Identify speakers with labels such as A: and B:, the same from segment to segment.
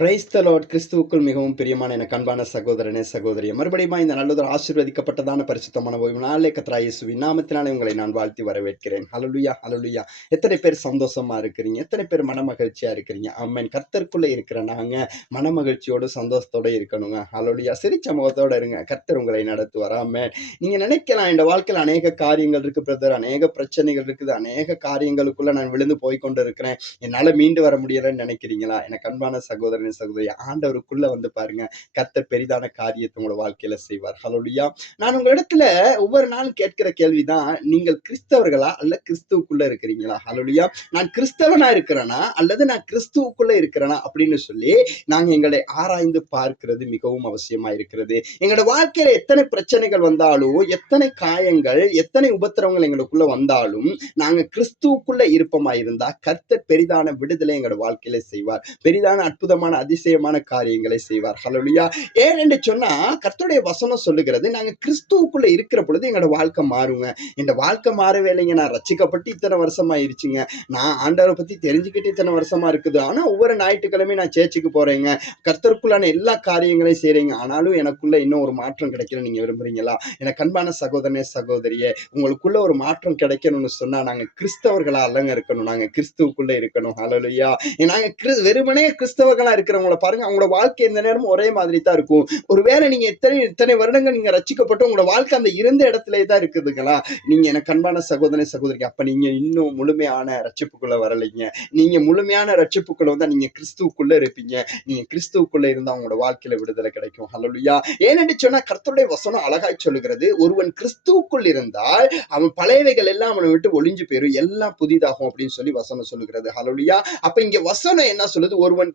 A: கிரைஸ்தலோட் கிறிஸ்துவுக்குள் மிகவும் பிரியமான எனக்கு கண்பான சகோதரனே சகோதரியே மறுபடியும் இந்த நல்லதொரு ஆசீர்வதிக்கப்பட்டதான பரிசுத்தமான ஓய்வு நாளே கத்ரா இயேசுவின் நாமத்தினாலே உங்களை நான் வாழ்த்தி வரவேற்கிறேன். ஹலலுயா ஹலலுயா எத்தனை பேர் சந்தோஷமா இருக்கிறீங்க? எத்தனை பேர் மனமகிழ்ச்சியா இருக்கிறீங்க? அம்மன் கர்த்தருக்குள்ளே இருக்கிற நாங்க மனமகிழ்ச்சியோடு சந்தோஷத்தோட இருக்கணுங்க. ஹலலுயா சிரிச்ச முகத்தோட இருங்க. கர்த்தர் உங்களை நடத்துவார். அம்மன் நீங்க நினைக்கலாம் இந்த வாழ்க்கையில் அநேக காரியங்கள் இருக்கு பிரதர் அநேக பிரச்சனைகள் இருக்குது. அநேக காரியங்களுக்குள்ள நான் விழுந்து போய் கொண்டு இருக்கிறேன் என்னால மீண்டு வர முடியலன்னு நினைக்கிறீங்களா? என கண்பான சகோதரன் சகோதரி ஆண்டவருக்குள்ள வந்து பாருங்க கர்த்தர் பெரிதான காரியத்தை உங்களோட வாழ்க்கையில செய்வார். ஹalleluya நான் உங்களிடத்துல ஒவ்வொரு நாளும் கேட்கிற கேள்விதான் நீங்கள் கிறிஸ்தவர்களா அல்ல கிறிஸ்துவுக்குள்ள இருக்கிறீங்களா? ஹalleluya நான் கிறிஸ்தவனா இருக்கிறேனா அல்லது நான் கிறிஸ்துவுக்குள்ள இருக்கிறேனா அப்படின்னு சொல்லி நாங்க எங்களை ஆராய்ந்து பார்க்கிறது மிகவும் அவசியமா இருக்கிறது. எங்களோட வாழ்க்கையில எத்தனை பிரச்சனைகள் வந்தாலும் எத்தனை காயங்கள் எத்தனை உபத்திரவங்கள் எங்களுக்குள்ள வந்தாலும் நாங்க கிறிஸ்துவுக்குள்ள இருப்பமா இருந்தா கர்த்தர் பெரிதான விடுதலை எங்களோட வாழ்க்கையில செய்வார். பெரிதான அற்புதமான அதிசயமான காரியங்களை செய்வார். ஹலோலியா ஏன் என்று சொன்னா கர்த்தருடைய வசனம் சொல்லுகிறது நாங்க கிறிஸ்துவுக்குள்ள இருக்கிற பொழுது எங்களோட வாழ்க்கை மாறுங்க. இந்த வாழ்க்கை மாறவே இல்லைங்க. நான் ரச்சிக்கப்பட்டு இத்தனை வருஷமா ஆயிருச்சுங்க நான் ஆண்டவரை பத்தி தெரிஞ்சுக்கிட்டு இத்தனை வருஷமா இருக்குது. ஆனா ஒவ்வொரு ஞாயிற்றுக்கிழமையும் நான் சேர்ச்சுக்கு போறேங்க. கர்த்தருக்குள்ளான எல்லா காரியங்களையும் செய்றீங்க. ஆனாலும் எனக்குள்ள இன்னும் ஒரு மாற்றம் கிடைக்கல நீங்க விரும்புறீங்களா? எனக்கு அன்பான சகோதரனே சகோதரியே உங்களுக்குள்ள ஒரு மாற்றம் கிடைக்கணும்னு சொன்னா நாங்க கிறிஸ்தவர்களா அல்லங்க இருக்கணும். நாங்க கிறிஸ்துவுக்குள்ள இருக்கணும். ஹalleluya நாங்க கிறிஸ் வெறுமனே கிறிஸ்தவர்களா இருக்கிறவங்கள பாருங்க அவங்களோட வாழ்க்கை எந்த நேரமும் ஒரே மாதிரி தான் இருக்கும் ஒருவேளை நீங்க எத்தனை இத்தனை வருடங்கள் நீங்க ரச்சிக்கப்பட்டு உங்களோட வாழ்க்கை அந்த இருந்த இடத்துல தான் இருக்குதுங்களா? நீங்க எனக்கு அன்பான சகோதரனை சகோதரிக்கு அப்ப நீங்க இன்னும் முழுமையான ரட்சிப்புக்குள்ள வரலைங்க. நீங்க முழுமையான ரட்சிப்புக்குள்ள வந்தா நீங்க கிறிஸ்துவுக்குள்ள இருப்பீங்க. நீங்க கிறிஸ்துவுக்குள்ள இருந்தா உங்களோட வாழ்க்கையில விடுதலை கிடைக்கும். ஹalleluya ஏனென்று சொன்னா கர்த்தருடைய வசனம் அழகாய் சொல்லுகிறது. ஒருவன் கிறிஸ்துவுக்குள் இருந்தால் அவன் பழையவைகள் எல்லாம் அவனை விட்டு ஒளிஞ்சு போயிடும் எல்லாம் புதிதாகும் அப்படின்னு சொல்லி வசனம் சொல்லுகிறது. ஹalleluya அப்ப இங்க வசனம் என்ன சொல்லுது? ஒருவன்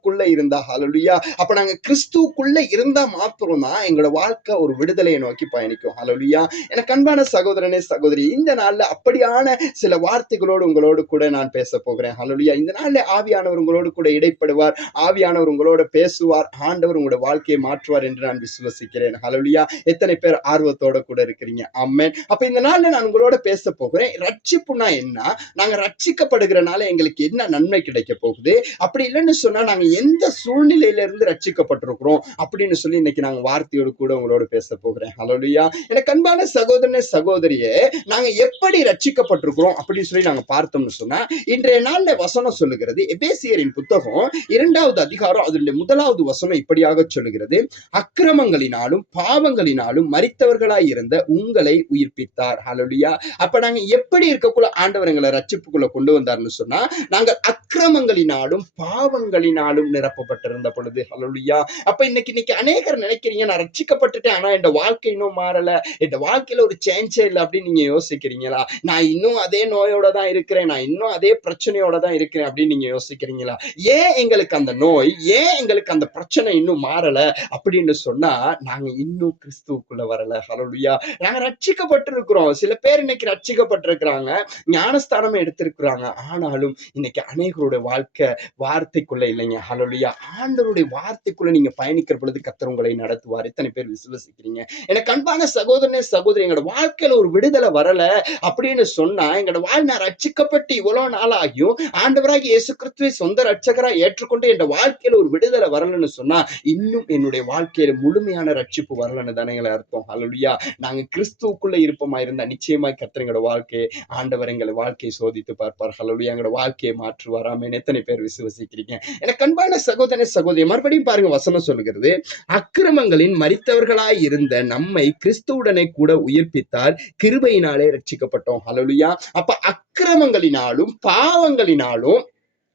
A: கிறிஸ்துக்குள்ள இருந்தா ஹலலுயா அப்ப நாங்க கிறிஸ்துக்குள்ள இருந்தா மாத்திரம் தான் எங்களோட வாழ்க்கை ஒரு விடுதலையை நோக்கி பயணிக்கும் ஹலலுயா எனக்கு அன்பான சகோதரனே சகோதரி இந்த நாள்ல அப்படியான சில வார்த்தைகளோடு உங்களோடு கூட நான் பேச போகிறேன் ஹலலுயா இந்த நாள்ல ஆவியானவர் உங்களோடு கூட இடைப்படுவார் ஆவியானவர் உங்களோட பேசுவார் ஆண்டவர் உங்களோட வாழ்க்கையை மாற்றுவார் என்று நான் விசுவசிக்கிறேன் ஹலலுயா எத்தனை பேர் ஆர்வத்தோட கூட இருக்கிறீங்க அம்மேன் அப்ப இந்த நாள்ல நான் உங்களோட பேச போகிறேன் ரட்சிப்புனா என்ன? நாங்க ரட்சிக்கப்படுகிறனால எங்களுக்கு என்ன நன்மை கிடைக்க போகுது? அப்படி இல்லைன்னு சொன்னா நாங்க எந்த சூழ்நிலையில இருந்து ரட்சிக்கப்பட்டிருக்கிறோம் அப்படின்னு சொல்லி இன்னைக்கு நாங்கள் வார்த்தையோடு கூட உங்களோட பேச போகிறேன். ஹalleluya எனக்கு அன்பான சகோதரனே சகோதரியே நாங்க எப்படி ரட்சிக்கப்பட்டிருக்கிறோம் அப்படின்னு சொல்லி நாங்க பார்த்தோம்னு சொன்னால் இன்றைய நாளில் வசனம் சொல்லுகிறது எபேசியரின் புத்தகம் இரண்டாவது அதிகாரம் அதனுடைய முதலாவது வசனம் இப்படியாக சொல்லுகிறது அக்கிரமங்களினாலும் பாவங்களினாலும் மறித்தவர்களாய் இருந்த உங்களை உயிர்ப்பித்தார். ஹலோலியா அப்ப நாங்க எப்படி இருக்கக்குள்ள ஆண்டவர் எங்களை ரட்சிப்புக்குள்ள கொண்டு வந்தார்னு சொன்னா நாங்கள் அக்கிரமங்களினாலும் பாவங்களினாலும் நிரப்பப்பட்டிருந்த பொழுது. ஹalleluya அப்ப இன்னைக்கு இன்னைக்கு அநேகர் நினைக்கிறீங்க நான் ரட்சிக்கப்பட்டுட்டேன் ஆனா என் வாழ்க்கை இன்னும் மாறல. என் வாழ்க்கையில ஒரு சேஞ்சே இல்லை அப்படின்னு நீங்க யோசிக்கிறீங்களா? நான் இன்னும் அதே நோயோட தான் இருக்கிறேன். நான் இன்னும் அதே பிரச்சனையோட தான் இருக்கிறேன் அப்படின்னு நீங்க யோசிக்கிறீங்களா? ஏன் எங்களுக்கு அந்த நோய் ஏன் எங்களுக்கு அந்த பிரச்சனை இன்னும் மாறல? அப்படின்னு சொன்னா நாங்க இன்னும் கிறிஸ்துவுக்குள்ள வரல. ஹalleluya நாங்க ரட்சிக்கப்பட்டிருக்கிறோம். சில பேர் இன்னைக்கு ரட்சிக்கப்பட்டிருக்கிறாங்க. ஞானஸ்தானமே எடுத்திருக்கிறாங்க. ஆனாலும் இன்னைக்கு அநேகருடைய வாழ்க்கை வார்த்தைக்குள்ள இல்லைங்க. ஹலோலியா ஆண்டருடைய வார்த்தைக்குள்ள நீங்க பயணிக்கிற பொழுது கத்தர் உங்களை நடத்துவார். இத்தனை பேர் விசுவசிக்கிறீங்க. எனக்கு அன்பான சகோதரனே சகோதரி எங்களோட வாழ்க்கையில ஒரு விடுதலை வரல அப்படின்னு சொன்னா எங்களோட வாழ்நாள் ரட்சிக்கப்பட்டு இவ்வளவு நாள் ஆகியும் ஆண்டவராகி இயேசு கிறிஸ்துவை சொந்த ரட்சகரா ஏற்றுக்கொண்டு என் வாழ்க்கையில ஒரு விடுதலை வரலன்னு சொன்னா இன்னும் என்னுடைய வாழ்க்கையில முழுமையான ரட்சிப்பு வரலன்னு தானே எங்களை அர்த்தம். ஹலோலியா நாங்க கிறிஸ்துவுக்குள்ள இருப்பமா இருந்தா நிச்சயமா கர்த்தர் எங்களோட வாழ்க்கையை ஆண்டவர் எங்களை வாழ்க்கையை சோதித்து பார்ப்பார். ஹலோலியா எங்களோட வாழ்க்கையை மாற்றுவாராமேன்னு எத்தனை பேர் விசுவசிக்கிறீங்க? எனக்கு அன்பான சகோதர சகோதரி மறுபடியும் பாருங்க வசனம் சொல்லுகிறது. அக்கிரமங்களின் மறித்தவர்களாய் இருந்த நம்மை கிறிஸ்துவுடனே கூட உயிர்ப்பித்தார். கிருபையினாலே ரட்சிக்கப்பட்டோம் ஹalleluya அப்ப அக்கிரமங்களினாலும் பாவங்களினாலும்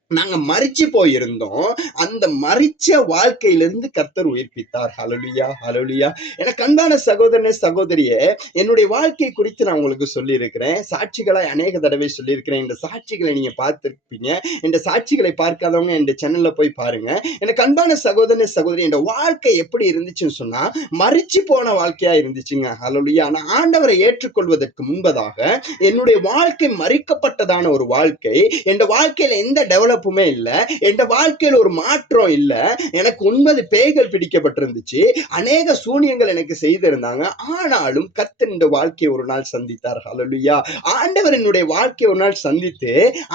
A: நாங்க மறிச்சு போயிருந்தோம். அந்த மறிச்ச வாழ்க்கையிலிருந்து கர்த்தர் உயிர்ப்பித்தார். ஹalleluya ஹalleluya. எனக்கு அன்பான சகோதரனே சகோதரியே என்னுடைய வாழ்க்கை குறித்து நான் உங்களுக்கு சொல்லியிருக்கிறேன். சாட்சிகளை அநேக தடவை சொல்லியிருக்கிறேன். இந்த சாட்சிகளை நீங்க பார்த்திருப்பீங்க. இந்த சாட்சிகளை பார்க்காதவங்க இந்த சேனல்ல போய் பாருங்க. எனக்கு அன்பான சகோதரனே சகோதரி இந்த வாழ்க்கை எப்படி இருந்துச்சுன்னு சொன்னா மறிச்சு போன வாழ்க்கையா இருந்துச்சுங்க. ஹalleluya. நான் ஆண்டவரை ஏற்றுக்கொள்வதற்கு முன்பதாக என்னுடைய வாழ்க்கை மறிக்கப்பட்டதான ஒரு வாழ்க்கை என் வாழ்க்கையில எந்த டெவலப் குழப்பமே இல்லை. என் வாழ்க்கையில் ஒரு மாற்றம் இல்லை. எனக்கு ஒன்பது பேய்கள் பிடிக்கப்பட்டிருந்துச்சு. அநேக சூனியங்கள் எனக்கு செய்திருந்தாங்க. ஆனாலும் கத்தன் வாழ்க்கையை ஒரு நாள் சந்தித்தார். ஹலலுயா ஆண்டவர் என்னுடைய வாழ்க்கையை ஒரு நாள் சந்தித்து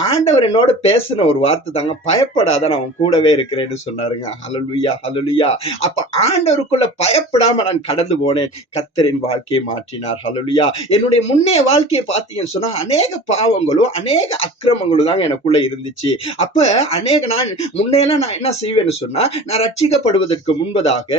A: ஆண்டவர் என்னோட பேசின ஒரு வார்த்தை தாங்க பயப்படாத நான் அவன் கூடவே இருக்கிறேன்னு சொன்னாருங்க. ஹலலுயா ஹலலுயா அப்ப ஆண்டவருக்குள்ள பயப்படாம நான் கடந்து போனேன். கத்தரின் வாழ்க்கையை மாற்றினார். ஹலலுயா என்னுடைய முன்னே வாழ்க்கையை பார்த்தீங்கன்னு சொன்னா அநேக பாவங்களும் அநேக அக்கிரமங்களும் தாங்க எனக்குள்ள இருந்துச்சு. அப்ப அநேக நான் முன்னையெல்லாம் நான் என்ன செய்வேன்னு சொன்னா நான் ரட்சிக்கப்படுவதற்கு முன்பதாக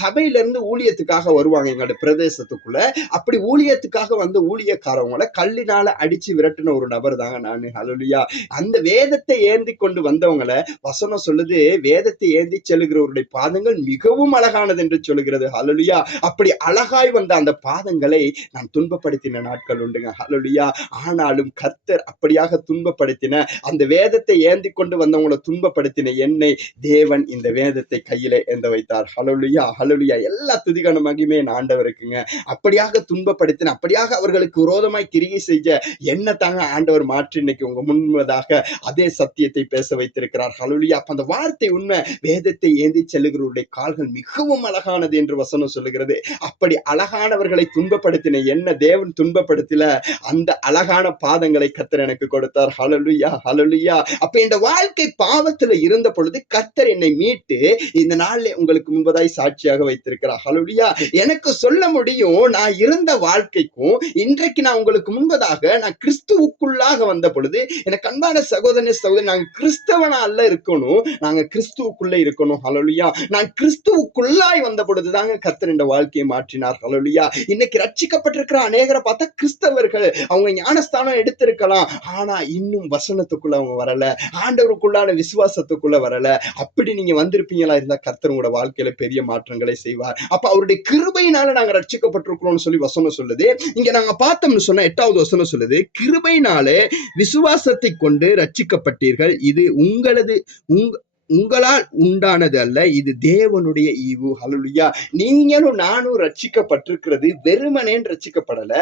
A: சபையில இருந்து ஊழியத்துக்காக வருவாங்க எங்களோட பிரதேசத்துக்குள்ள. அப்படி ஊழியத்துக்காக வந்த ஊழியக்காரவங்கள கல்லினால அடிச்சு விரட்டின ஒரு நபர் தாங்க நான். ஹalleluya அந்த வேதத்தை ஏந்தி கொண்டு வந்தவங்கள வசனம் சொல்லுது வேதத்தை ஏந்தி செல்கிறவருடைய பாதங்கள் மிகவும் அழகானது என்று சொல்லுகிறது. ஹalleluya அப்படி அழகாய் வந்த அந்த பாதங்களை நான் துன்பப்படுத்தின நாட்கள் உண்டுங்க. ஹalleluya ஆனாலும் கர்த்தர் அப்படியாக துன்பப்படுத்தின அந்த வேதத்தை ஏந்தி கொண்டு வந்தவங்களை துன்பப்படுத்தின என்னை தேவன் இந்த வேதத்தை கையில ஏந்த வைத்தார். ஹலோலியா ஹலோலியா எல்லா துதிகன மகிமே என் ஆண்டவருக்குங்க அப்படியாக துன்பப்படுத்தின அப்படியாக அவர்களுக்கு விரோதமாய் கிரியை செய்ய என்ன தாங்க ஆண்டவர் மாற்றி இன்னைக்கு உங்க முன்பதாக அதே சத்தியத்தை பேச வைத்திருக்கிறார். ஹலோலியா அப்ப அந்த வார்த்தை உண்மை வேதத்தை ஏந்தி செல்லுகிறவருடைய கால்கள் மிகவும் அழகானது என்று வசனம் சொல்லுகிறது. அப்படி அழகானவர்களை துன்பப்படுத்தின என்ன தேவன் துன்பப்படுத்தல அந்த அழகான பாதங்களை கத்தர் எனக்கு கொடுத்தார். ஹலலுயா ஹலலுயா அப்ப இந்த வாழ்க்கை பாவத்துல இருந்த பொழுது கத்தர் என்னை மீட்டு இந்த நாளில் உங்களுக்கு முன்பதாய் சாட்சியாக வைத்திருக்கிறார். ஹalleluya எனக்கு சொல்ல முடியும் நான் இருந்த வாழ்க்கைக்கும் இன்றைக்கு நான் உங்களுக்கு முன்பதாக நான் கிறிஸ்துவுக்குள்ளாக வந்த பொழுது எனக்கு அன்பான சகோதரனே சகோதரி நாங்க கிறிஸ்தவனா அல்ல இருக்கணும். நாங்க கிறிஸ்துவுக்குள்ள இருக்கணும். ஹலோலியா நான் கிறிஸ்துவுக்குள்ளாய் வந்த பொழுது தாங்க கத்தர் இந்த வாழ்க்கையை மாற்றினார். ஹலோலியா இன்னைக்கு ரட்சிக்கப்பட்டிருக்கிற அநேகரை பார்த்தா கிறிஸ்தவர்கள் அவங்க ஞானஸ்தானம் எடுத்திருக்கலாம். ஆனா இன்னும் வசனத்துக்குள்ள அவங்க வரல. ஆண்டவருக்குள்ளான விசுவாசத்துக்குள்ள வரல. அப்படி நீங்க வந்திருப்பீங்களா இருந்தா கர்த்தர் உங்களோட வாழ்க்கையில பெரிய மாற்றங்களை செய்வார். அப்ப அவருடைய கிருபையினால நாங்க ரட்சிக்கப்பட்டிருக்கிறோம்னு சொல்லி வசனம் சொல்லுது. இங்க நாங்க பார்த்தோம்னு சொன்னா எட்டாவது வசனம் சொல்லுது. கிருபையினாலே விசுவாசத்தை கொண்டு ரட்சிக்கப்பட்டீர்கள். இது உங்களது உங்க உங்களால் உண்டானது அல்ல இது தேவனுடைய ஈவு. ஹalleluya நீங்களும் நானும் ரட்சிக்கப்பட்டிருக்கிறது வெறுமனேன்னு ரட்சிக்கப்படல.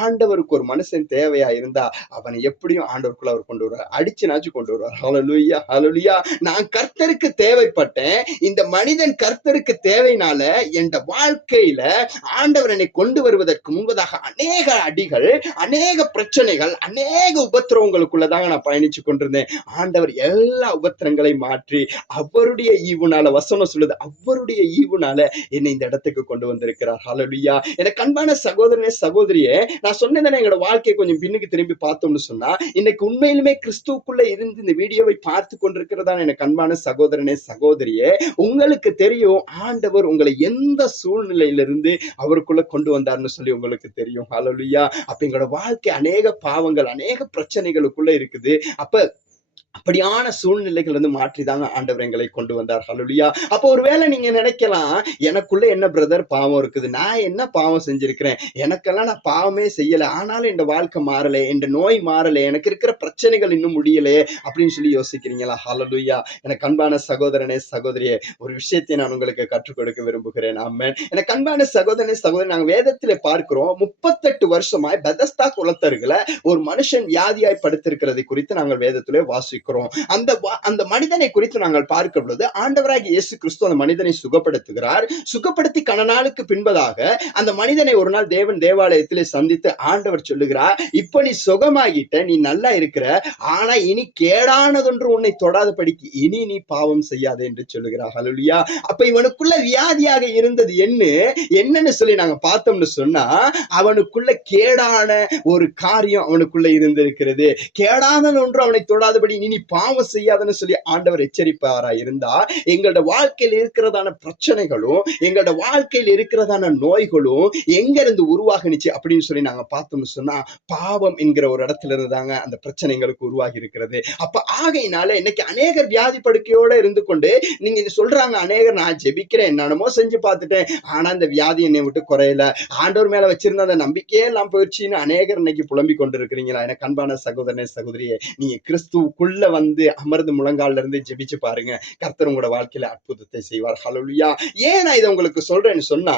A: ஆண்டவருக்கு ஒரு மனுஷன் தேவையா இருந்தா அவனை எப்படியும் ஆண்டவருக்குள்ள அவர் கொண்டு வருவார். அடிச்சுனாச்சும் கொண்டு வருவார். ஹalleluya ஹalleluya நான் கர்த்தருக்கு தேவைப்பட்டேன். இந்த மனிதன் கர்த்தருக்கு தேவைனால என் வாழ்க்கையில ஆண்டவர் என்னை கொண்டு வருவதற்கு முன்பதாக அநேக அடிகள் அநேக பிரச்சனைகள் அநேக உபத்திரவங்களுக்குள்ளதாங்க நான் பயணிச்சு கொண்டிருந்தேன். ஆண்டவர் எல்லா உபத்திரங்களை மாற்றி அவருடைய ஈவுனால வசனம் சொல்லுது அவருடைய ஈவுனால என்னை இந்த இடத்துக்கு கொண்டு வந்திருக்கிறார். ஹalleluya என கண்பான சகோதரனே சகோதரியே நான் சொன்னதானே எங்களோட வாழ்க்கையை கொஞ்சம் பின்னுக்கு திரும்பி பார்த்தோம்னு சொன்னா இன்னைக்கு உண்மையிலுமே கிறிஸ்துக்குள்ள இருந்து இந்த வீடியோவை பார்த்து கொண்டிருக்கிறதான எனக்கு அன்பான சகோதரனே சகோதரியே உங்களுக்கு தெரியும் ஆண்டவர் உங்களை எந்த சூழ்நிலையிலிருந்து அவருக்குள்ள கொண்டு வந்தார்னு சொல்லி உங்களுக்கு தெரியும். ஹalleluya அப்ப எங்களோட வாழ்க்கை அநேக பாவங்கள் அநேக பிரச்சனைகளுக்குள்ள இருக்குது. அப்ப அப்படியான சூழ்நிலைகள் வந்து மாற்றி தாங்க ஆண்டவர் எங்களை கொண்டு வந்தார். ஹலுலியா அப்போ ஒருவேளை நீங்க நினைக்கலாம் எனக்குள்ள என்ன பிரதர் பாவம் இருக்குது? நான் என்ன பாவம் செஞ்சிருக்கிறேன்? எனக்கெல்லாம் நான் பாவமே செய்யல. ஆனாலும் இந்த வாழ்க்கை மாறல இந்த நோய் மாறல எனக்கு இருக்கிற பிரச்சனைகள் இன்னும் முடியலையே அப்படின்னு சொல்லி யோசிக்கிறீங்களா? ஹலலுயா எனக்கு அன்பான சகோதரனே சகோதரியே ஒரு விஷயத்தை நான் உங்களுக்கு கற்றுக் கொடுக்க விரும்புகிறேன். ஆமென் எனக்கு அன்பான சகோதரனே சகோதரி நாங்க வேதத்திலே பார்க்கிறோம் முப்பத்தெட்டு வருஷமாய் பெதஸ்தா குலத்தர்களை ஒரு மனுஷன் வியாதியாய் படுத்திருக்கிறது குறித்து நாங்கள் வேதத்திலே வாசிக்கிறோம் அந்த அந்த மனிதனை குறித்து நாங்கள் பார்க்க பொழுது ஆண்டவராகி இயேசு கிறிஸ்து அந்த மனிதனை சுகப்படுத்துகிறார். சுகப்படுத்தி கன நாளுக்கு பின்பதாக அந்த மனிதனை ஒரு நாள் தேவன் தேவாலயத்திலே சந்தித்து ஆண்டவர் சொல்லுகிறார் இப்ப நீ சுகமாகிட்ட நீ நல்லா இருக்கிற ஆனா இனி கேடானதொன்று உன்னை தொடாதபடிக்கு இனி நீ பாவம் செய்யாதே என்று சொல்லுகிறார். ஹலுலியா அப்ப இவனுக்குள்ள வியாதியாக இருந்தது என்ன? என்னன்னு சொல்லி நாங்க பார்த்தோம்னு சொன்னா அவனுக்குள்ள கேடான ஒரு காரியம் அவனுக்குள்ள இருந்திருக்கிறது. கேடான ஒன்று அவனை தொடாதபடி இனி நீ பாவம் செய்யாதன்னு சொல்லி ஆண்டவர் எச்சரிப்பாரா இருந்தா எங்களோட வாழ்க்கையில் இருக்கிறதான பிரச்சனைகளும் எங்களோட வாழ்க்கையில் இருக்கிறதான நோய்களும் எங்க இருந்து உருவாகுனுச்சு அப்படின்னு சொல்லி நாங்க பார்த்தோம்னு சொன்னா பாவம் என்கிற ஒரு இடத்துல இருந்து தாங்க அந்த பிரச்சனை எங்களுக்கு உருவாகி இருக்கிறது. அப்ப ஆகையினால இன்னைக்கு அநேகர் வியாதி படுக்கையோட இருந்து கொண்டு நீங்க சொல்றாங்க அநேகர் நான் ஜெபிக்கிறேன் என்னென்னமோ செஞ்சு பார்த்துட்டேன் ஆனா இந்த வியாதி என்னை விட்டு குறையல. ஆண்டவர் மேல வச்சிருந்த அந்த நம்பிக்கையே எல்லாம் போயிடுச்சுன்னு அநேகர் இன்னைக்கு புலம்பிக் கொண்டு இருக்கிறீங்களா எனக்கு அன்பான சகோதரனே சகோதரியே நீங்க கிறிஸ்துவுக்குள்ள உள்ள வந்து அமர்ந்து முழங்கால இருந்து ஜெபிச்சு பாருங்க. கர்த்தர் உங்களோட வாழ்க்கையில அற்புதத்தை செய்வார். ஹலோலியா ஏன் நான் இதை உங்களுக்கு சொல்றேன்னு சொன்னா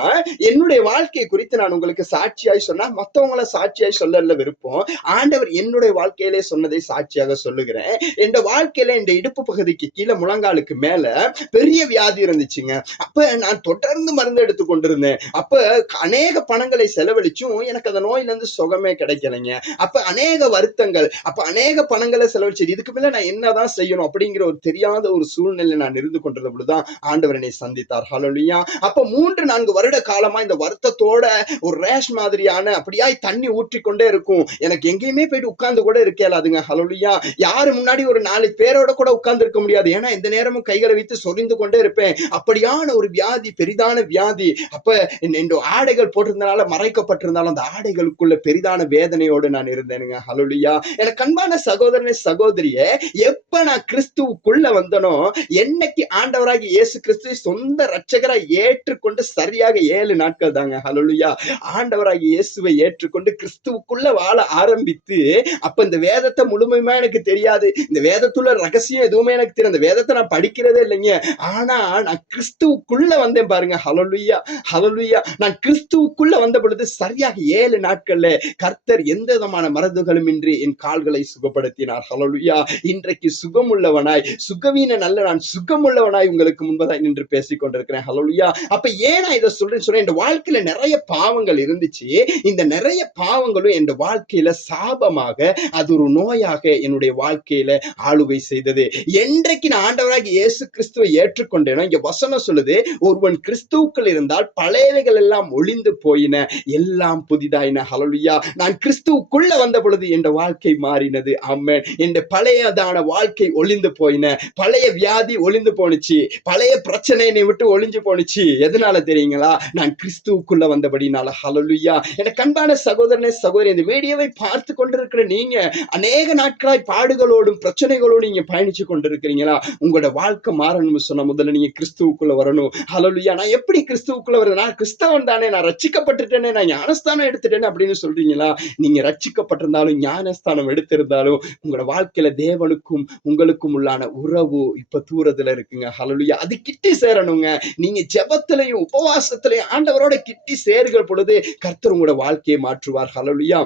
A: என்னுடைய வாழ்க்கை குறித்து நான் உங்களுக்கு சாட்சியாய் சொன்னா மத்தவங்கள சாட்சியாய் சொல்லல விருப்பம். ஆண்டவர் என்னுடைய வாழ்க்கையிலே சொன்னதை சாட்சியாக சொல்லுகிறேன். என் வாழ்க்கையில இந்த இடுப்பு பகுதிக்கு கீழே முழங்காலுக்கு மேல பெரிய வியாதி இருந்துச்சுங்க. அப்ப நான் தொடர்ந்து மருந்து எடுத்து கொண்டிருந்தேன். அப்ப அநேக பணங்களை செலவழிச்சும் எனக்கு அந்த நோயில இருந்து சுகமே கிடைக்கலைங்க. அப்ப அநேக வருத்தங்கள் அப்ப அநேக பணங்களை செலவழிச்சு இதுக்கு மேல நான் என்னதான் செய்யணும் அப்படிங்கிற ஒரு தெரியாத ஒரு சூழ்நிலை நான் இருந்து கொண்டிருந்த பொழுதுதான் ஆண்டவர் என்னை சந்தித்தார். ஹலோலியா அப்ப மூன்று நான்கு வருட காலமா இந்த வருத்தத்தோட ஒரு ரேஷ் மாதிரியான அப்படியாய் தண்ணி ஊற்றிக்கொண்டே இருக்கும். எனக்கு எங்கேயுமே போயிட்டு உட்கார்ந்து கூட இருக்கலாதுங்க ஹலோலியா யாரு முன்னாடி ஒரு நாலு பேரோட கூட உட்கார்ந்து இருக்க முடியாது. ஏன்னா இந்த நேரமும் கைகளை வைத்து சொரிந்து கொண்டே இருப்பேன். அப்படியான ஒரு வியாதி பெரிதான வியாதி. அப்ப இந்த ஆடைகள் போட்டிருந்தனால மறைக்கப்பட்டிருந்தாலும் அந்த ஆடைகளுக்குள்ள பெரிதான வேதனையோடு நான் இருந்தேனுங்க. ஹலோலியா எனக்கு அன்பான சகோதரனே சகோதரியே எப்ப நான் கிறிஸ்துவுக்குள்ள வந்தனோ என்னைக்கு ஆண்டவராகி இயேசு கிறிஸ்துவை சொந்த ரட்சகரா ஏற்றுக்கொண்டு சரியாக ஏழு நாட்கள் தாங்க. ஹalleluya ஆண்டவராகி இயேசுவை ஏற்றுக்கொண்டு கிறிஸ்துவுக்குள்ள வாழ ஆரம்பித்து அப்ப இந்த வேதத்தை முழுமையுமா எனக்கு தெரியாது. இந்த வேதத்துள்ள ரகசியம் எதுவுமே எனக்கு தெரியும் அந்த வேதத்தை நான் படிக்கிறதே இல்லைங்க. ஆனா நான் கிறிஸ்துவுக்குள்ள வந்தேன் பாருங்க. ஹலோலுயா ஹலோலுயா நான் கிறிஸ்துவுக்குள்ள வந்த பொழுது சரியாக ஏழு நாட்கள்ல கர்த்தர் எந்த விதமான மருந்துகளும் இன்றி என் கால்களை சுகப்படுத்தினார். ஹலோலுயா இன்றைக்கு சுகமுள்ளவனாய் சுகவீன நல்ல நான் சுகமுள்ளவனாய் உங்களுக்கு முன்பதாய் நின்று பேசிக் கொண்டிருக்கிறேன். ஹலோலியா அப்ப ஏன் நான் இதை சொல்றேன்னு சொல்றேன் என் வாழ்க்கையில நிறைய பாவங்கள் இருந்துச்சு. இந்த நிறைய பாவங்களும் என் வாழ்க்கையில சாபமாக அது ஒரு நோயாக என்னுடைய வாழ்க்கையில ஆளுவை செய்தது. என்றைக்கு நான் ஆண்டவராக இயேசு கிறிஸ்துவை ஏற்றுக்கொண்டேனோ இங்க வசனம் சொல்லுது ஒருவன் கிறிஸ்துவுக்குள் இருந்தால் பழையவைகள் எல்லாம் ஒளிந்து போயின எல்லாம் புதிதாயின. ஹலோலியா நான் கிறிஸ்துவுக்குள்ள வந்த பொழுது என் வாழ்க்கை மாறினது. ஆமென் என் பழையதான வாழ்க்கை ஒளிந்து போயின. பழைய வியாதி ஒளிந்து போனுச்சு பழைய பிரச்சனை விட்டு ஒளிஞ்சு போனுச்சு எதனால தெரியுங்களா? நான் கிறிஸ்துவுக்குள்ள வந்தபடினால. ஹலலுயா எனக்கு அன்பான சகோதரனே சகோதரி இந்த வீடியோவை பார்த்து கொண்டிருக்கிற நீங்க அநேக நாட்களாய் பாடுகளோடும் பிரச்சனைகளோடும் நீங்க பயணிச்சு கொண்டிருக்கிறீங்களா? உங்களோட வாழ்க்கை மாறணும்னு சொன்ன முதல்ல நீங்க கிறிஸ்துவுக்குள்ள வரணும். ஹலலுயா நான் எப்படி கிறிஸ்துவுக்குள்ள வருது நான் கிறிஸ்தவன் தானே. நான் ரச்சிக்கப்பட்டுட்டேனே நான் ஞானஸ்தானம் எடுத்துட்டேனே அப்படின்னு சொல்றீங்களா? நீங்க ரச்சிக்கப்பட்டிருந்தாலும் ஞானஸ்தானம் எடுத்திருந்தாலும் உங்களோட வாழ்க்கையில தேவன் தேவனுக்கும் உங்களுக்கும் உள்ளான உறவு இப்ப தூரத்துல இருக்குங்க. ஹலலுயா அது கிட்டி சேரணுங்க. நீங்க ஜெபத்திலையும் உபவாசத்திலையும் ஆண்டவரோட கிட்டி சேருகிற பொழுது கர்த்தர் உங்களோட வாழ்க்கையை மாற்றுவார். ஹலலுயா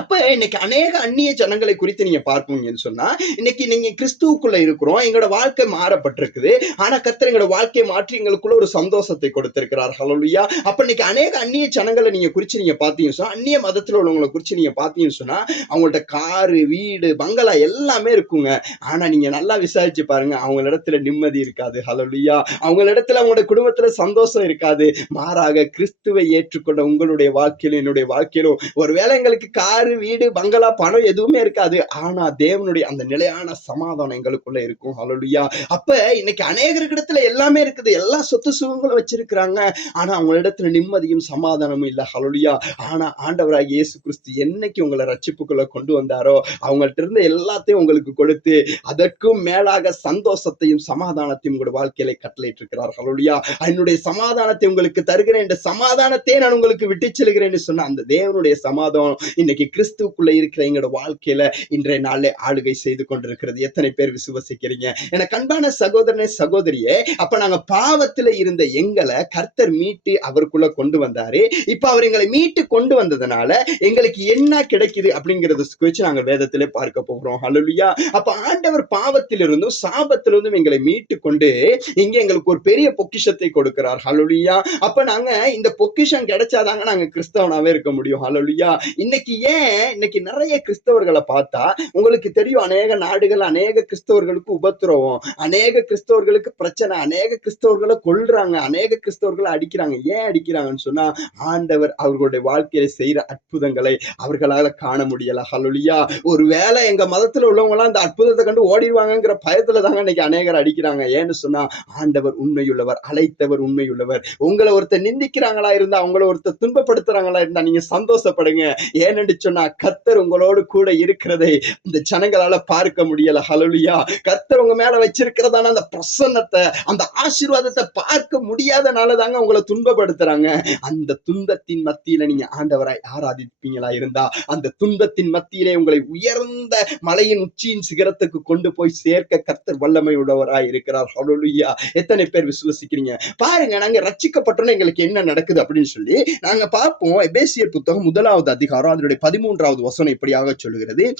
A: அப்ப இன்னைக்கு அநேக அந்நிய ஜனங்களை குறித்து நீங்க பார்ப்பீங்கன்னு சொன்னா இன்னைக்கு நீங்க கிறிஸ்துவுக்குள்ள இருக்கிறோம் எங்களோட வாழ்க்கை மாறப்பட்டிருக்குது. ஆனா கர்த்தர் எங்களோட வாழ்க்கையை மாற்றி எங்களுக்குள்ள ஒரு சந்தோஷத்தை கொடுத்திருக்கிறார். ஹலோலியா அப்ப இன்னைக்கு அநேக அந்நிய ஜனங்களை நீங்க குறிச்சு நீங்க பார்த்தீங்கன்னு சொன்னா அந்நிய மதத்துல உள்ளவங்களை குறிச்சு நீங்க பார்த்தீங்கன்னு சொன்னா அவங்கள்ட்ட காரு வீடு பங்களா எல்லாமே இருக்குங்க. ஆனா நீங்க நல்லா விசாரிச்சு பாருங்க அவங்க இடத்துல நிம்மதி இருக்காது. ஹலோலியா அவங்க இடத்துல அவங்களோட குடும்பத்துல சந்தோஷம் இருக்காது. மாறாக கிறிஸ்துவை ஏற்றுக்கொண்ட உங்களுடைய வாழ்க்கையிலும் என்னுடைய வாழ்க்கையிலும் ஒருவேளை எங்களுக்கு கார் வீடு பங்களா பணம் எதுவுமே இருக்காது. ஆனா தேவனுடைய அந்த நிலையான சமாதானம் எங்களுக்குள்ள இருக்கும். ஹalleluya அப்ப இன்னைக்கு அநேகருக்கு எல்லாமே இருக்குது. எல்லா சொத்து சுகங்களும் வச்சிருக்கிறாங்க. ஆனா அவங்களிடத்துல நிம்மதியும் சமாதானமும் இல்லை. ஹலோலியா ஆனா ஆண்டவராக இயேசு கிறிஸ்து என்னைக்கு உங்களை ரட்சிப்புக்குள்ள கொண்டு வந்தாரோ அவங்கள்ட்ட இருந்த எல்லாத்தையும் உங்களுக்கு கொடுத்து அதற்கும் மேலாக சந்தோஷத்தையும் சமாதானத்தையும் உங்களோட வாழ்க்கையில கட்டளையிட்டு இருக்கிறார் ஹலோலியா என்னுடைய சமாதானத்தை உங்களுக்கு தருகிறேன். என்ற சமாதானத்தை நான் உங்களுக்கு விட்டு செல்கிறேன்னு சொன்ன அந்த தேவனுடைய சமாதானம் இன்னைக்கு கிறிஸ்துவுக்குள்ள இருக்கிற எங்களோட வாழ்க்கையில இன்றைய நாளே ஆளுகை செய்து கொண்டிருக்கிறது. எத்தனை பேர் விசுவசிக்கிறீங்க? என கண்பான சகோதரனே சகோதரியே அப்ப நாங்க பாவத்துல இருந்த எங்களை கர்த்தர் மீட்டு அவருக்குள்ள கொண்டு வந்தாரு. இப்ப அவர் எங்களை மீட்டு கொண்டு வந்ததுனால எங்களுக்கு என்ன கிடைக்குது அப்படிங்கறத குறிச்சு நாங்க வேதத்திலே பார்க்க போகிறோம் ஹலோலியா அப்ப ஆண்டவர் பாவத்திலிருந்தும் சாபத்திலிருந்தும் எங்களை மீட்டு கொண்டு இங்க எங்களுக்கு ஒரு பெரிய பொக்கிஷத்தை கொடுக்கிறார். ஹலோலியா அப்ப நாங்க இந்த பொக்கிஷம் கிடைச்சாதாங்க நாங்க கிறிஸ்தவனாவே இருக்க முடியும். ஹalleluya இன்னைக்கு ஏன் இன்னைக்கு நிறைய கிறிஸ்தவர்களை பார்த்தா உங்களுக்கு தெரியும் அநேக நாடுகள் அநேக கிறிஸ்தவர்களுக்கு உபத்திரவம் அநேக கிறிஸ்தவர்களுக்கு பிரச்சனை அநேக கிறிஸ்தவர்களை கொல்றாங்க அநேக கிறிஸ்தவர்களை அடிக்கிறாங்க. ஏன் அடிக்கிறாங்கன்னு சொன்னா ஆண்டவர் அவர்களுடைய வாழ்க்கையில செய்யற அற்புதங்களை அவர்களால காண முடியல. ஹலொலியா ஒருவேளை எங்க மதத்துல உள்ளவங்க எல்லாம் அற்புதத்தை கண்டு ஓடிடுவாங்கங்கிற பயத்துல தாங்க இன்னைக்கு அநேகர் அடிக்கிறாங்க. ஏன்னு சொன்னா ஆண்டவர் உண்மையுள்ளவர் அழைத்தவர் உண்மையுள்ளவர். உங்களை ஒருத்தர் நிந்திக்கிறாங்களா இருந்தா உங்களை ஒருத்தர் துன்பப்படுத்துறாங்களா இருந்தா நீங்க சந்தோஷப்படுங்க. ஏன்னு சொன்னா சொன்னா கத்தர் உங்களோடு கூட இருக்கிறதை இந்த ஜனங்களால பார்க்க முடியல. ஹalleluya. கத்தர் உங்க மேல வச்சிருக்கிறதான அந்த பிரசன்னத்தை அந்த ஆசீர்வாதத்தை பார்க்க முடியாதனால தாங்க உங்களை துன்பப்படுத்துறாங்க. அந்த துன்பத்தின் மத்தியில நீங்க ஆண்டவராய் ஆராதிப்பீங்களா இருந்தா அந்த துன்பத்தின் மத்தியிலே உங்களை உயர்ந்த மலையின் உச்சியின் சிகரத்துக்கு கொண்டு போய் சேர்க்க கர்த்தர் வல்லமை உள்ளவராய் இருக்கிறார். ஹலலுயா எத்தனை பேர் விசுவசிக்கிறீங்க? பாருங்க நாங்க ரட்சிக்கப்பட்டோன்னு எங்களுக்கு என்ன நடக்குது அப்படின்னு சொல்லி நாங்க பார்ப்போம். எபேசியர் புத்தகம் முதலாவது அதிகாரம் அதனுடைய பதிமூன்றாவது வசனம் இப்படியாக சொல்கிறது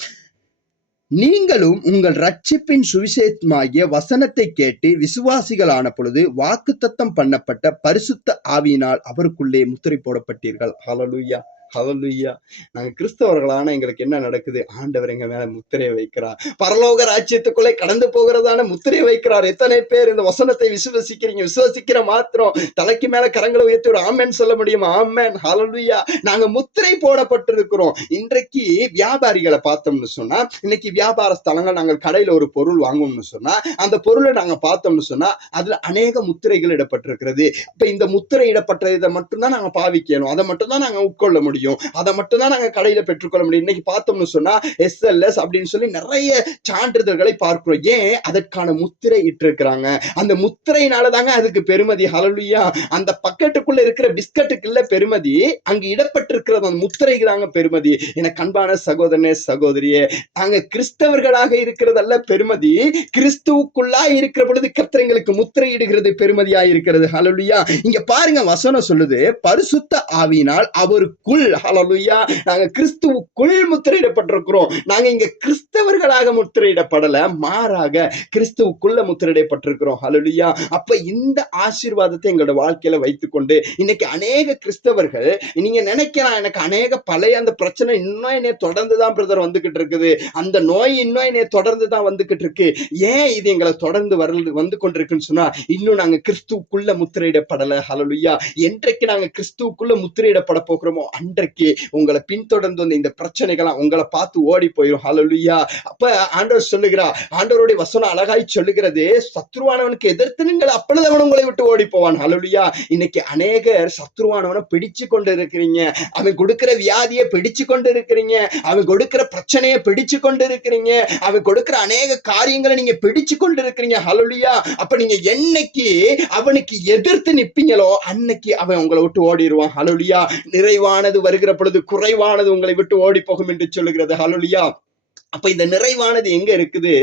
A: நீங்களும் உங்கள் ரட்சிப்பின் சுவிசேஷமாகிய வசனத்தை கேட்டு விசுவாசிகளான பொழுது வாக்குத்தத்தம் பண்ணப்பட்ட பரிசுத்த ஆவியினால் அவருக்குள்ளே முத்திரை போடப்பட்டீர்கள். ஹalleluya ஹலலுய்யா நாங்கள் கிறிஸ்தவர்களான எங்களுக்கு என்ன நடக்குது? ஆண்டவர் எங்க மேல முத்திரையை வைக்கிறார். பரலோக ராஜ்யத்துக்குள்ளே கடந்து போகிறதான முத்திரையை வைக்கிறார். எத்தனை பேர் இந்த வசனத்தை விசுவசிக்கிறீங்க? விசுவசிக்கிற மாத்திரம் தலைக்கு மேல கரங்களை உயர்த்தி ஒரு ஆமேன் சொல்ல முடியுமா? ஆமேன். ஹலலுய்யா நாங்க முத்திரை போடப்பட்டிருக்கிறோம். இன்றைக்கு வியாபாரிகளை பார்த்தோம்னு சொன்னா இன்னைக்கு வியாபார ஸ்தலங்கள் நாங்கள் கடையில ஒரு பொருள் வாங்கணும்னு சொன்னா அந்த பொருளை நாங்க பார்த்தோம்னு சொன்னா அதுல அநேக முத்திரைகள் இடப்பட்டிருக்கிறது. இப்ப இந்த முத்திரை இடப்பட்ட இதை மட்டும்தான் நாங்க பாவிக்கணும். அதை மட்டும்தான் நாங்கள் நாங்க உட்கொள்ள முடியும். அதை மட்டும் தான் நாங்க கடையில பெற்றுக்கொள்ள முடியும். இன்னைக்கு பார்த்தோம்னு சொன்னா எஸ்எல்எஸ் அப்படின்னு சொல்லி நிறைய சான்றிதழ்களை பார்க்கிறோம். ஏன்? அதற்கான முத்திரை இட்டிருக்கிறாங்க. அந்த முத்திரையினால தாங்க அதுக்கு பெருமதி. ஹalleluya அந்த பக்கெட்டுக்குள்ள இருக்கிற பிஸ்கட்டுக்கு இல்ல பெருமதி. அங்கு இடப்பட்டிருக்கிறது அந்த முத்திரைக்கு தாங்க பெருமதி. என கண்பான சகோதரனே சகோதரியே அங்க கிறிஸ்தவர்களாக இருக்கிறதல்ல பெருமதி. கிறிஸ்துவுக்குள்ளா இருக்கிற பொழுது கத்திரங்களுக்கு முத்திரையிடுகிறது பெருமதியா இருக்கிறது. ஹலலுயா இங்க பாருங்க வசனம் சொல்லுது பரிசுத்த ஆவியினால் அவருக்குள் ஹalleluya நாங்க கிறிஸ்துவுக்குள் முத்திரையிடப்பட்டிருக்கிறோம். நாங்க இங்க கிறிஸ்தவர்களாக முத்திரையிடப்படல மாறாக கிறிஸ்துவுக்குள்ள முத்திரையிடப்பட்டிருக்கிறோம். ஹலலுயா அப்ப இந்த ஆசீர்வாதத்தை எங்களோட வாழ்க்கையில வைத்துக்கொண்டு இன்னைக்கு அநேக கிறிஸ்தவர்கள் நீங்க நினைக்கலாம் எனக்கு அநேக பழைய அந்த பிரச்சனை இன்னும் என்னை தொடர்ந்து தான் பிரதர் வந்துகிட்டு இருக்குது. அந்த நோய் இன்னும் என்னை தொடர்ந்து தான் வந்துகிட்டு இருக்கு. ஏன் இது எங்களை தொடர்ந்து வர வந்து கொண்டிருக்குன்னு சொன்னா இன்னும் நாங்க கிறிஸ்துவுக்குள்ள முத்திரையிடப்படல. ஹலலுயா என்றைக்கு நாங்க கிறிஸ்துவுக்குள்ள முத்திரையிடப்பட போகிறோமோ அன்றைக்கு உங்களை பின்தொடர்ந்து வந்த இந்த பிரச்சனைகள்லாம் உங்களை பார்த்து ஓடி போயிடும் ஹalleluya அப்ப ஆண்டவர் சொல்லுகிறா ஆண்டவருடைய வசனம் அழகாய் சொல்லுகிறது சத்ருவானவனுக்கு எதிர்த்து நீங்கள் அப்பொழுது அவன் உங்களை விட்டு ஓடி போவான். ஹalleluya இன்னைக்கு அநேகர் சத்ருவானவனை பிடிச்சு கொண்டு இருக்கிறீங்க அவன் கொடுக்கிற வியாதியை பிடிச்சு கொண்டு இருக்கிறீங்க அவன் கொடுக்கிற பிரச்சனையை பிடிச்சு கொண்டு இருக்கிறீங்க அவன் கொடுக்கிற அநேக காரியங்களை நீங்க பிடிச்சு கொண்டு இருக்கிறீங்க ஹalleluya அப்ப நீங்க என்னைக்கு அவனுக்கு எதிர்த்து நிப்பீங்களோ அன்னைக்கு அவன் உங்களை விட்டு ஓடிடுவான். ஹalleluya நிறைவானது வருகிற பொழுது குறைவானது உங்களை விட்டு ஓடி போகும் என்று சொல்லுகிறது. ஹலுலியா அப்ப இந்த நிறைவானது எங்க இருக்குது?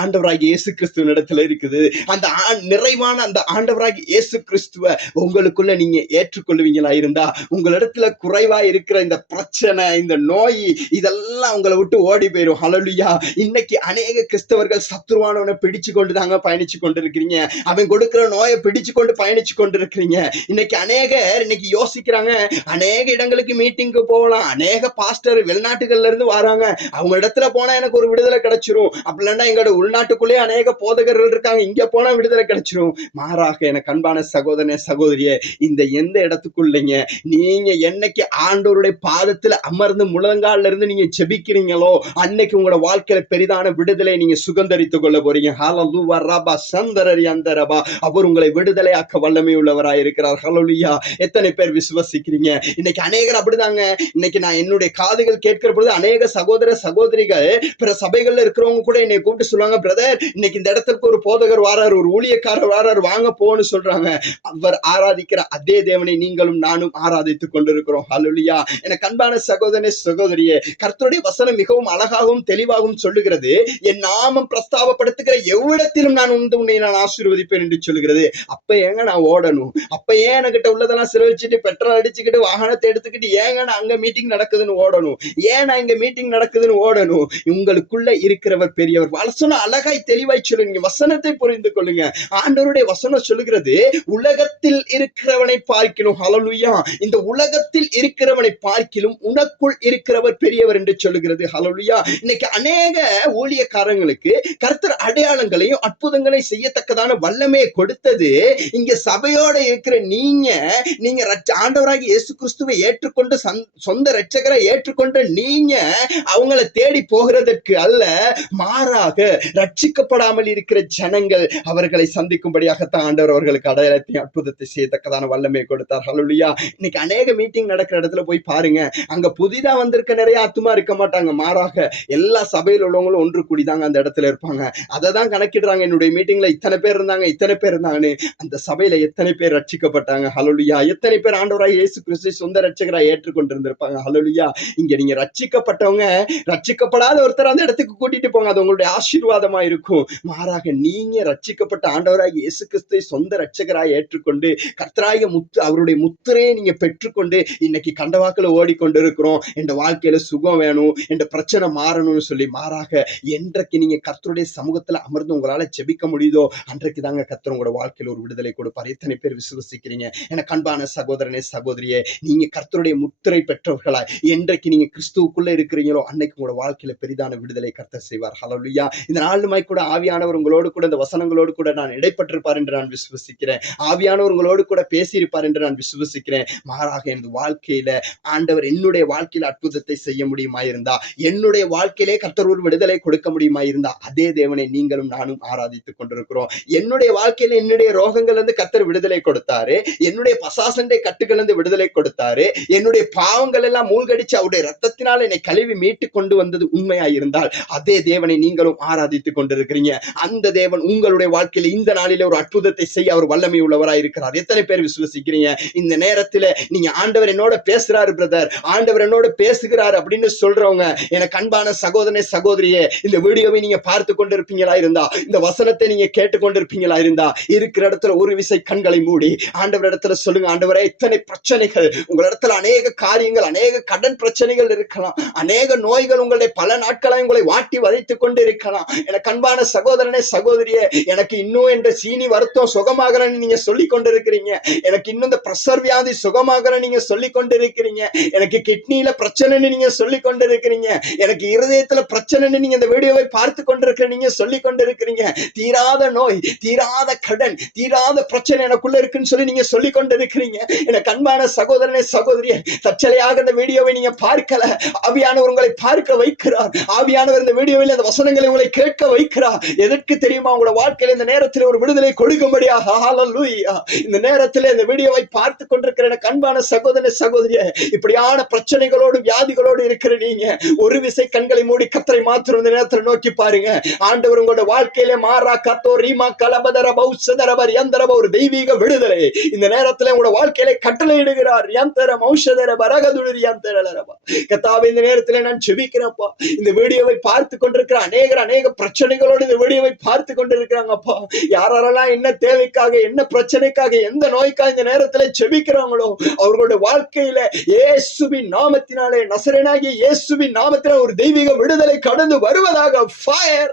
A: ஆண்டவராகிய இயேசு கிறிஸ்துவ இடத்துல இருக்குது. அந்த நிறைவான அந்த ஆண்டவராகிய இயேசு கிறிஸ்துவ உங்களுக்குள்ள நீங்க ஏற்றுக்கொள்வீங்களா இருந்தா உங்களிடத்துல குறைவா இருக்கிற இந்த பிரச்சனை இந்த நோய் இதெல்லாம் உங்களை விட்டு ஓடி போயிடும் ஹலலுயா இன்னைக்கு அநேக கிறிஸ்தவர்கள் சத்துருவானவனை பிடிச்சு கொண்டு தாங்க பயணிச்சு கொண்டு இருக்கிறீங்க அவன் கொடுக்கிற நோயை பிடிச்சு கொண்டு பயணிச்சு கொண்டு இருக்கிறீங்க இன்னைக்கு அநேகர் இன்னைக்கு யோசிக்கிறாங்க அநேக இடங்களுக்கு மீட்டிங்க்கு போகலாம். அநேக பாஸ்டர் வெளிநாட்டுகள்ல இருந்து வராங்க. அவங்க இடத்துல போன எனக்கு ஒரு விடுதலை கிடைச்சிரும். அப்படி இல்லைன்னா எங்களோட உள்நாட்டுக்குள்ளேயே அநேக போதகர்கள் இருக்காங்க. இங்க போனா விடுதலை கிடைச்சிரும். மாறாக எனக்கு அன்பான சகோதரனே சகோதரியே இந்த எந்த இடத்துக்குள்ளீங்க? நீங்க என்னைக்கு ஆண்டோருடைய பாதத்துல அமர்ந்து முழங்கால இருந்து நீங்க ஜெபிக்கிறீங்களோ அன்னைக்கு உங்களோட வாழ்க்கையில பெரிதான விடுதலை நீங்க சுகந்தரித்துக் கொள்ள போறீங்க. ஹலலு ரபா சந்தரரி அந்தரபா அவர் உங்களை விடுதலையாக்க வல்லமை உள்ளவராய் இருக்கிறார். ஹலோலியா எத்தனை பேர் விசுவசிக்கிறீங்க? இன்னைக்கு அநேகர் அப்படிதாங்க. இன்னைக்கு நான் என்னுடைய காதுகள் கேட்கிற பொழுது அநேக சகோதர சகோதரிகள் பிற சபைகள்ல இருக்கிறவங்க கூட என்னை கூப்பிட்டு சொல்லுவாங்க பிரதர் இன்னைக்கு இந்த இடத்துக்கு ஒரு போதகர் வாரார் ஒரு ஊழியக்காரர் வாரார் வாங்க போன்னு சொல்றாங்க. அவர் ஆராதிக்கிற அதே தேவனை நீங்களும் நானும் ஆராதித்துக் கொண்டிருக்கிறோம். ஹலுலியா எனக்கு அன்பான சகோதரனே சகோதரியே கர்த்தருடைய வசனம் மிகவும் அழகாகவும் தெளிவாகவும் சொல்லுகிறது. என் நாமம் பிரஸ்தாபப்படுத்துகிற எவ்விடத்திலும் நான் உண்டு உன்னை நான் ஆசீர்வதிப்பேன் என்று சொல்லுகிறது. அப்ப ஏங்க நான் ஓடணும்? அப்ப ஏன் என்கிட்ட உள்ளதெல்லாம் செலவழிச்சிட்டு பெட்ரோல் அடிச்சுக்கிட்டு வாகனத்தை எடுத்துக்கிட்டு ஏங்க நான் அங்க மீட்டிங் நடக்குதுன்னு ஓடணும்? ஏன் நான் இங்க மீட்டிங் நடக்குதுன்னு ஓடணும்? உங்களுக்குள்ள இருக்கிறவர் பெரியவர். வசனம் அழகாய் தெளிவாய் சொல்லுங்க. வசனத்தை புரிந்து கொள்ளுங்க. ஆண்டவருடைய வசனம் சொல்லுகிறது உலகத்தில் இருக்கிறவனை பார்க்கணும் ஹலலுயா இந்த உலகத்தில் இருக்கிறவனை பார்க்கிலும் உனக்குள் இருக்கிறவர் பெரியவர் என்று சொல்லுகிறது. ஹலலுயா இன்னைக்கு அநேக ஊழியக்காரங்களுக்கு கர்த்தர் அடையாளங்களையும் அற்புதங்களையும் செய்யத்தக்கதான வல்லமையை கொடுத்தது இங்க சபையோட இருக்கிற நீங்க நீங்க ரட்ச- இயேசு கிறிஸ்துவை ஏற்றுக்கொண்டு சொந்த ரட்சகரை ஏற்றுக்கொண்ட நீங்க அவங்கள தேடி போகிறது ரட்சிப்பதற்கு அல்ல மாறாக ரட்சிக்கப்படாமல் இருக்கிற ஜனங்கள் அவர்களை சந்திக்கும்படியாகத்தான் ஆண்டவர் அவர்களுக்கு அடையாளத்தையும் அற்புதத்தை செய்யத்தக்கதான வல்லமை கொடுத்தார். ஹalleluya இன்னைக்கு அநேக மீட்டிங் நடக்கிற இடத்துல போய் பாருங்க அங்க புதிதா வந்திருக்க நிறைய ஆத்துமா இருக்க மாட்டாங்க. மாறாக எல்லா சபையில் உள்ளவங்களும் ஒன்று கூடிதாங்க அந்த இடத்துல இருப்பாங்க. அதை தான் கணக்கிடுறாங்க. என்னுடைய மீட்டிங்ல இத்தனை பேர் இருந்தாங்க இத்தனை பேர் இருந்தாங்கன்னு அந்த சபையில எத்தனை பேர் ரட்சிக்கப்பட்டாங்க? ஹலோலியா எத்தனை பேர் ஆண்டவராய் இயேசு கிறிஸ்து சொந்த ரட்சகராக ஏற்றுக்கொண்டிருந்திருப்பாங்க? ஹலோலியா இங்க நீங்க ரட்சிக்கப்பட்டவங்க ரட்சிக்கப்படாத ஒருத்தர் அந்த இடத்துக்கு கூட்டிட்டு போங்க. அது உங்களுடைய ஆசீர்வாதமா இருக்கும் மாறாக நீங்க ரட்சிக்கப்பட்ட ஆண்டவராக இயேசு கிறிஸ்துவை சொந்த ரட்சகராக ஏற்றுக்கொண்டு கர்த்தராய முத்து அவருடைய முத்திரையை நீங்க பெற்றுக்கொண்டு இன்னைக்கு கண்டவாக்கில் ஓடிக்கொண்டு இருக்கிறோம் என் வாழ்க்கையில சுகம் வேணும். என் பிரச்சனை மாறணும்னு சொல்லி மாறாக என்றைக்கு நீங்க கர்த்தருடைய சமூகத்துல அமர்ந்து உங்களால ஜெபிக்க முடியுதோ அன்றைக்கு தாங்க கர்த்தர் உங்களோட வாழ்க்கையில ஒரு விடுதலை கொடுப்பார். எத்தனை பேர் விசுவசிக்கிறீங்க? எனக்கு அன்பான சகோதரனே சகோதரியே நீங்க கர்த்தருடைய முத்திரை பெற்றவர்களா என்றைக்கு நீங்க கிறிஸ்துவுக்குள்ள இருக்கிறீங்களோ அன்னைக்கு உங்களோட வாழ்க்கையில பெரிய பெரிதான விடுதலை கர்த்தர் செய்வார். ஹலோலுயா இந்த நாளுமாய் கூட ஆவியானவர் உங்களோடு கூட இந்த வசனங்களோடு கூட நான் இடைப்பட்டிருப்பார் என்று நான் விசுவசிக்கிறேன். ஆவியானவர் உங்களோடு கூட பேசியிருப்பார் என்று நான் விசுவசிக்கிறேன். மாறாக எனது வாழ்க்கையில ஆண்டவர் என்னுடைய வாழ்க்கையில அற்புதத்தை செய்ய முடியுமா இருந்தா என்னுடைய வாழ்க்கையிலே கர்த்தர் ஒரு விடுதலை கொடுக்க முடியுமா இருந்தா அதே தேவனை நீங்களும் நானும் ஆராதித்துக் கொண்டிருக்கிறோம். என்னுடைய வாழ்க்கையில என்னுடைய ரோகங்கள் இருந்து கர்த்தர் விடுதலை கொடுத்தாரு. என்னுடைய பசாசண்டை கட்டுகள் இருந்து விடுதலை கொடுத்தாரு. என்னுடைய பாவங்கள் எல்லாம் மூழ்கடிச்சு அவருடைய ரத்தத்தினால் என்னை கழுவி மீட்டு கொண்டு வந்தது உண்மையா இருந்தால் அதே தேவனை நீங்களும் ஆராதித்துக் கொண்டிருக்கிறீங்க. அந்த தேவன் உங்களுடைய வாழ்க்கையில இந்த நாளில ஒரு அற்புதத்தை செய்ய அவர் வல்லமை உள்ளவராய் இருக்கிறார். எத்தனை பேர் விசுவசிக்கிறீங்க? இந்த நேரத்துல நீங்க ஆண்டவர் என்னோட பேசுறாரு பிரதர் ஆண்டவர் என்னோட பேசுகிறார் அப்படின்னு சொல்றவங்க எனக்கு அன்பான சகோதரனே சகோதரியே இந்த வீடியோவை நீங்க பார்த்து கொண்டிருப்பீங்களா இருந்தா இந்த வசனத்தை நீங்க கேட்டுக்கொண்டிருப்பீங்களா இருந்தா இருக்கிற இடத்துல ஒரு விசை கண்களை மூடி ஆண்டவர் இடத்துல சொல்லுங்க ஆண்டவரே இத்தனை பிரச்சனைகள் உங்களிடத்துல அநேக காரியங்கள் அநேக கடன் பிரச்சனைகள் இருக்கலாம். அநேக நோய்கள் உங்களுடைய பல நாட்கள் நாட்களாய் உங்களை வாட்டி வதைத்துக் கொண்டு இருக்கலாம் எனக்கு அன்பான சகோதரனே சகோதரியே எனக்கு இன்னும் என்ற சீனி வருத்தம் சுகமாகலன்னு நீங்க சொல்லி கொண்டிருக்கிறீங்க. எனக்கு இன்னும் இந்த பிரஷர் வியாதி சுகமாகல நீங்க சொல்லி கொண்டிருக்கிறீங்க. எனக்கு கிட்னியில பிரச்சனைன்னு நீங்க சொல்லி கொண்டிருக்கிறீங்க. எனக்கு இருதயத்துல பிரச்சனைன்னு நீங்க இந்த வீடியோவை பார்த்து கொண்டிருக்கிற நீங்க சொல்லி கொண்டிருக்கிறீங்க. தீராத நோய் தீராத கடன் தீராத பிரச்சனை எனக்குள்ள இருக்குன்னு சொல்லி நீங்க சொல்லி கொண்டிருக்கிறீங்க. எனக்கு அன்பான சகோதரனே சகோதரியே தற்சலையாக இந்த வீடியோவை நீங்க பார்க்கல. அபியானவர் உங்களை பார்க்க வைக்கிறார். ஆவியானவர் இந்த வீடியோவில் அந்த வசனங்களை உங்களை கேட்க வைக்கிறார். எதற்கு தெரியுமா? உங்களோட வாழ்க்கையில இந்த நேரத்தில் ஒரு விடுதலை கொடுக்கும்படியாக ஹalleluya இந்த நேரத்தில் இந்த வீடியோவை பார்த்து கொண்டிருக்கிற எனக்கு அன்பான சகோதர சகோதரிய இப்படியான பிரச்சனைகளோடு வியாதிகளோடு இருக்கிற நீங்க ஒரு விசை கண்களை மூடி கத்தரை மாத்திரம் இந்த நேரத்தில் நோக்கி பாருங்க. ஆண்டவர் உங்களோட வாழ்க்கையில மாறா கத்தோ ரீமா கலபதர பௌசதரபர் யந்தரப ஒரு தெய்வீக விடுதலை. இந்த நேரத்தில் உங்களோட வாழ்க்கையில கட்டளை இடுகிறார் யந்தர மௌஷதர பரகதுரி யந்தரபா கத்தாவை இந்த நேரத்தில் நான் செபிக்கிறப்பா இந்த வீடியோவை பார்த்து கொண்டிருக்கிற அநேகர் அநேக பிரச்சனைகளோடு இந்த வீடியோவை பார்த்து கொண்டிருக்கிறாங்கப்பா யாரெல்லாம் என்ன தேவைக்காக என்ன பிரச்சனைக்காக எந்த நோய்க்காக இந்த நேரத்துல செபிக்கிறாங்களோ அவர்களுடைய வாழ்க்கையில இயேசுவின் நாமத்தினாலே நசரனாகிய இயேசுவின் நாமத்தினால ஒரு தெய்வீக விடுதலை கடந்து வருவதாக ஃபயர்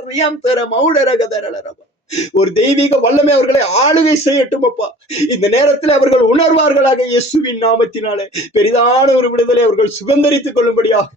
A: ஒரு தெய்வீக வல்லமை அவர்களை ஆளுகை செய்யட்டும் அப்பா. இந்த நேரத்தில் அவர்கள் உணர்வார்களாக இயேசுவின் நாமத்தினாலே. பெரிதான ஒரு விடுதலை அவர்கள் சுதந்திரித்துக் கொள்ளும்படியாக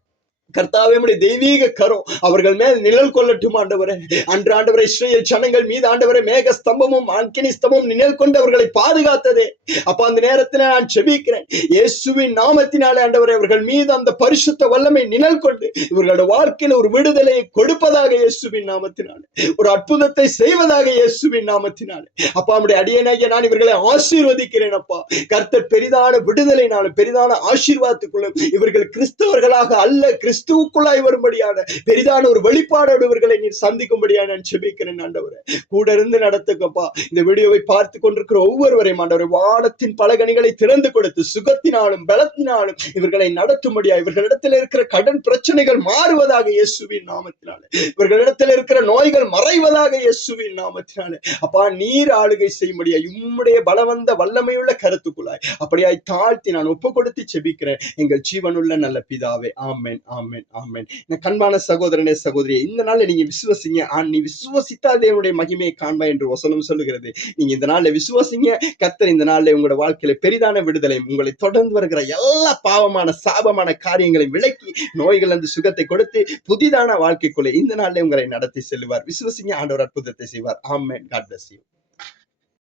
A: கர்த்தாவே தெய்வீக கரம். அவர்கள் மேல் நிழல் கொள்ளட்டும் ஆண்டவரே. அன்று ஆண்டவரை இஸ்ரேல் ஜனங்கள் மீது ஆண்டவரை மேக ஸ்தம்பமும் அக்கினி ஸ்தம்பமும் நிழல் கொண்டு அவர்களை பாதுகாத்ததே. அப்ப அந்த நேரத்தில் நான் செபிக்கிறேன். இயேசுவின் நாமத்தினாலே ஆண்டவரை அவர்கள் மீது அந்த பரிசுத்த வல்லமை நிழல் கொண்டு இவர்களோட வாழ்க்கையில் ஒரு விடுதலையை கொடுப்பதாக இயேசுவின் நாமத்தினாலே. ஒரு அற்புதத்தை செய்வதாக இயேசுவின் நாமத்தினாலே. அப்பா நம்முடைய அடியனாகிய நான் இவர்களை ஆசீர்வதிக்கிறேன் அப்பா. கர்த்தர் பெரிதான விடுதலை நாளும் பெரிதான ஆசீர்வாதத்துக்குள்ளும் இவர்கள் கிறிஸ்தவர்களாக அல்ல கிறிஸ்து கிறிஸ்துவுக்குள்ளாய் வரும்படியான பெரிதான ஒரு வெளிப்பாடோடு இவர்களை நீர் சந்திக்கும்படியான நான் செபிக்கிறேன் ஆண்டவரே. கூட இருந்து நடத்துக்கப்பா இந்த வீடியோவை பார்த்து கொண்டிருக்கிற ஒவ்வொருவரையும் ஆண்டவரை வானத்தின் பலகணிகளை திறந்து கொடுத்து சுகத்தினாலும் பலத்தினாலும் இவர்களை நடத்தும்படியா இவர்களிடத்தில் இருக்கிற கடன் பிரச்சனைகள் மாறுவதாக இயேசுவின் நாமத்தினாலே. இவர்களிடத்தில் இருக்கிற நோய்கள் மறைவதாக இயேசுவின் நாமத்தினாலே. அப்பா நீர் ஆளுகை செய்யும்படியா உம்முடைய பலவந்த வல்லமையுள்ள கருத்துக்குள்ளாய் அப்படியாய் தாழ்த்தி நான் ஒப்பு கொடுத்து செபிக்கிறேன். எங்கள் ஜீவனுள்ள நல்ல பிதாவே. ஆமேன் ஆமேன். ஆமேன் ஆமேன். என் கண்பான சகோதரனே சகோதரியே இந்த நாளில் நீங்க விசுவசிங்க. ஆன் நீ விசுவசித்தா தேவனுடைய மகிமையை காண்பா என்று வசனம் சொல்லுகிறது. நீங்க இந்த நாளில் விசுவசிங்க. கத்தர் இந்த நாளில் உங்களோட வாழ்க்கையில பெரிதான விடுதலை உங்களை தொடர்ந்து வருகிற எல்லா பாவமான சாபமான காரியங்களை விலக்கி நோய்கள் அந்த சுகத்தை கொடுத்து புதிதான வாழ்க்கைக்குள்ளே இந்த நாளில் உங்களை நடத்தி செல்வார் விசுவசிங்க ஆண்டவர் அற்புதத்தை செய்வார். ஆமேன். God bless you